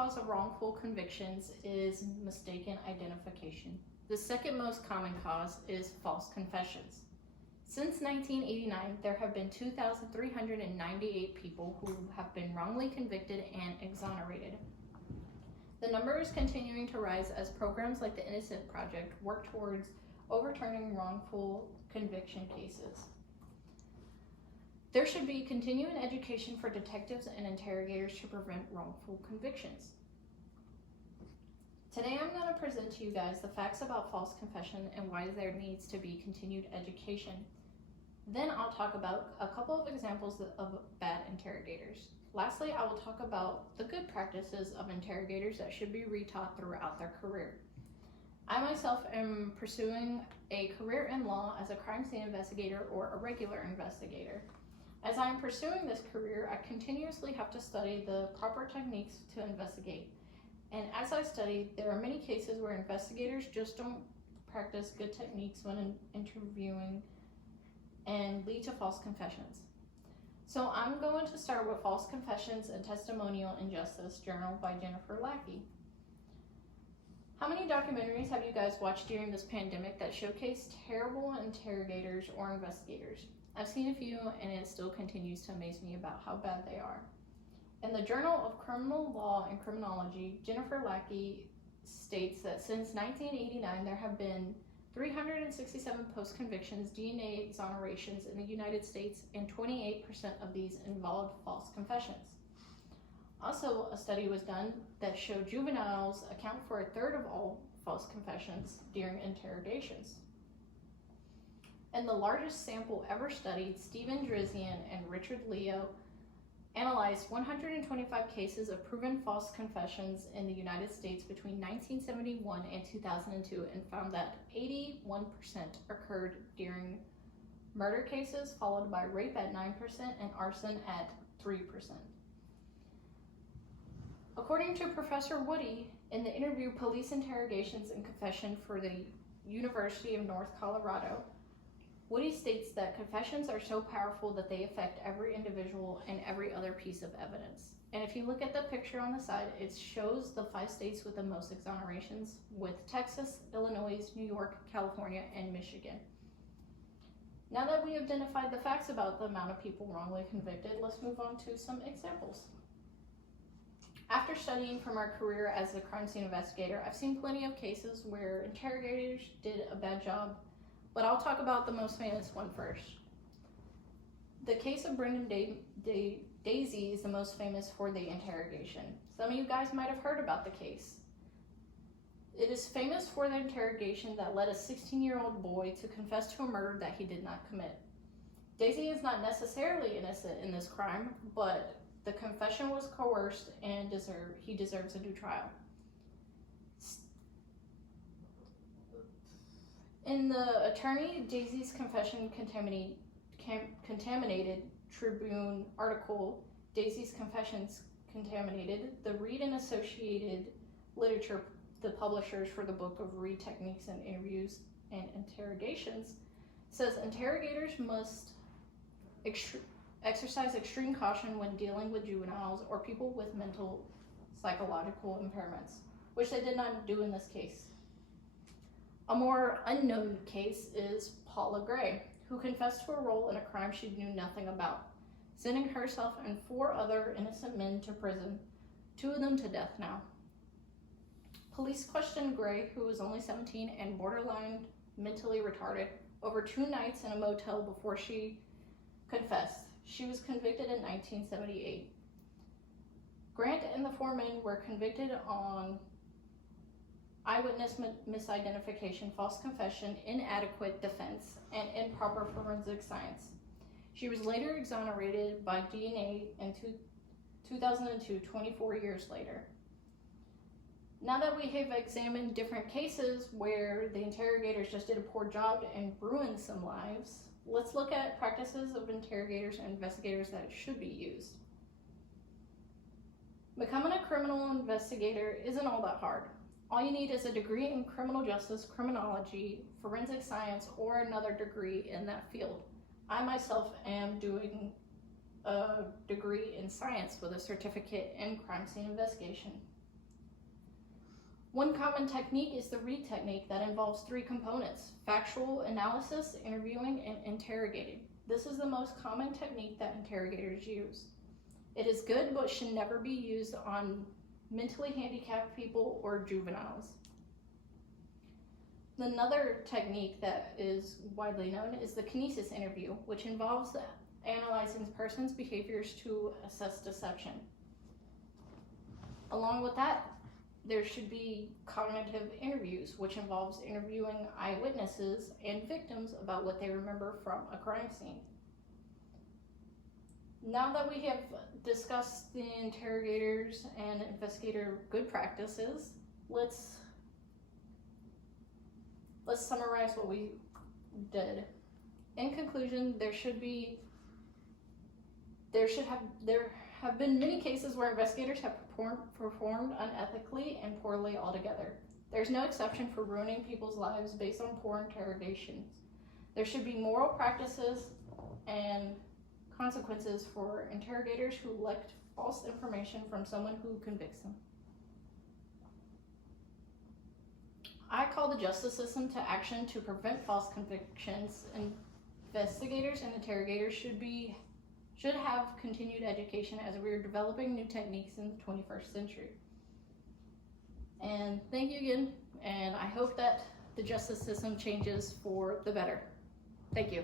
cause of wrongful convictions is mistaken identification. The second most common cause is false confessions. Since 1989, there have been 2,398 people who have been wrongly convicted and exonerated. The number is continuing to rise as programs like the Innocent Project work towards overturning wrongful conviction cases. There should be continuing education for detectives and interrogators to prevent wrongful convictions. Today I'm going to present to you guys the facts about false confession and why there needs to be continued education. Then I'll talk about a couple of examples of bad interrogators. Lastly, I will talk about the good practices of interrogators that should be retaught throughout their career. I myself am pursuing a career in law as a crime scene investigator or a regular investigator. As I am pursuing this career, I continuously have to study the proper techniques to investigate. And as I study, there are many cases where investigators just don't practice good techniques when interviewing and lead to false confessions. So I'm going to start with False Confessions and Testimonial Injustice, Journal by Jennifer Lackey. How many documentaries have you guys watched during this pandemic that showcase terrible interrogators or investigators? I've seen a few, and it still continues to amaze me about how bad they are. In the Journal of Criminal Law and Criminology, Jennifer Lackey states that since 1989, there have been 367 post-convictions DNA exonerations in the United States, and 28% of these involved false confessions. Also, a study was done that showed juveniles account for a third of all false confessions during interrogations. In the largest sample ever studied, Stephen Drizian and Richard Leo analyzed 125 cases of proven false confessions in the United States between 1971 and 2002 and found that 81% occurred during murder cases, followed by rape at 9% and arson at 3%. According to Professor Woody, in the interview Police Interrogations and Confession for the University of North Colorado, Woody states that confessions are so powerful that they affect every individual and every other piece of evidence. And if you look at the picture on the side, it shows the 5 states with the most exonerations, with Texas, Illinois, New York, California, and Michigan. Now that we have identified the facts about the amount of people wrongly convicted, let's move on to some examples. After studying from our career as a crime scene investigator, I've seen plenty of cases where interrogators did a bad job, but I'll talk about the most famous one first. The case of Brendan Daisy is the most famous for the interrogation. Some of you guys might have heard about the case. It is famous for the interrogation that led a 16-year-old boy to confess to a murder that he did not commit. Daisy is not necessarily innocent in this crime, but the confession was coerced and he deserves a due trial. In the attorney Daisy's confession contaminated Tribune article, Daisy's Confessions Contaminated, the Reed and Associated Literature, the publishers for the book of Reed Techniques in Interviews and Interrogations, says interrogators must exercise extreme caution when dealing with juveniles or people with mental psychological impairments, which they did not do in this case. A more unknown case is Paula Gray, who confessed to a role in a crime she knew nothing about, sending herself and 4 other innocent men to prison, 2 of them to death now. Police questioned Gray, who was only 17 and borderline mentally retarded, over 2 nights in a motel before she confessed. She was convicted in 1978. Grant and the 4 men were convicted on eyewitness misidentification, false confession, inadequate defense, and improper forensic science. She was later exonerated by DNA in 2002, 24 years later. Now that we have examined different cases where the interrogators just did a poor job and ruined some lives, let's look at practices of interrogators and investigators that should be used. Becoming a criminal investigator isn't all that hard. All you need is a degree in criminal justice, criminology, forensic science, or another degree in that field. I myself am doing a degree in science with a certificate in crime scene investigation. One common technique is the READ technique that involves 3 components: factual analysis, interviewing, and interrogating. This is the most common technique that interrogators use. It is good, but should never be used on mentally handicapped people or juveniles. Another technique that is widely known is the kinesis interview, which involves analyzing a person's behaviors to assess deception. Along with that, there should be cognitive interviews, which involves interviewing eyewitnesses and victims about what they remember from a crime scene. Now that we have discussed the interrogators and investigator good practices, let's summarize what we did. In conclusion, there have been many cases where investigators have performed unethically and poorly altogether. There's no exception for ruining people's lives based on poor interrogations. There should be moral practices and consequences for interrogators who collect false information from someone who convicts them. I call the justice system to action to prevent false convictions. Investigators and interrogators should have continued education as we are developing new techniques in the 21st century. And thank you again, and I hope that the justice system changes for the better. Thank you.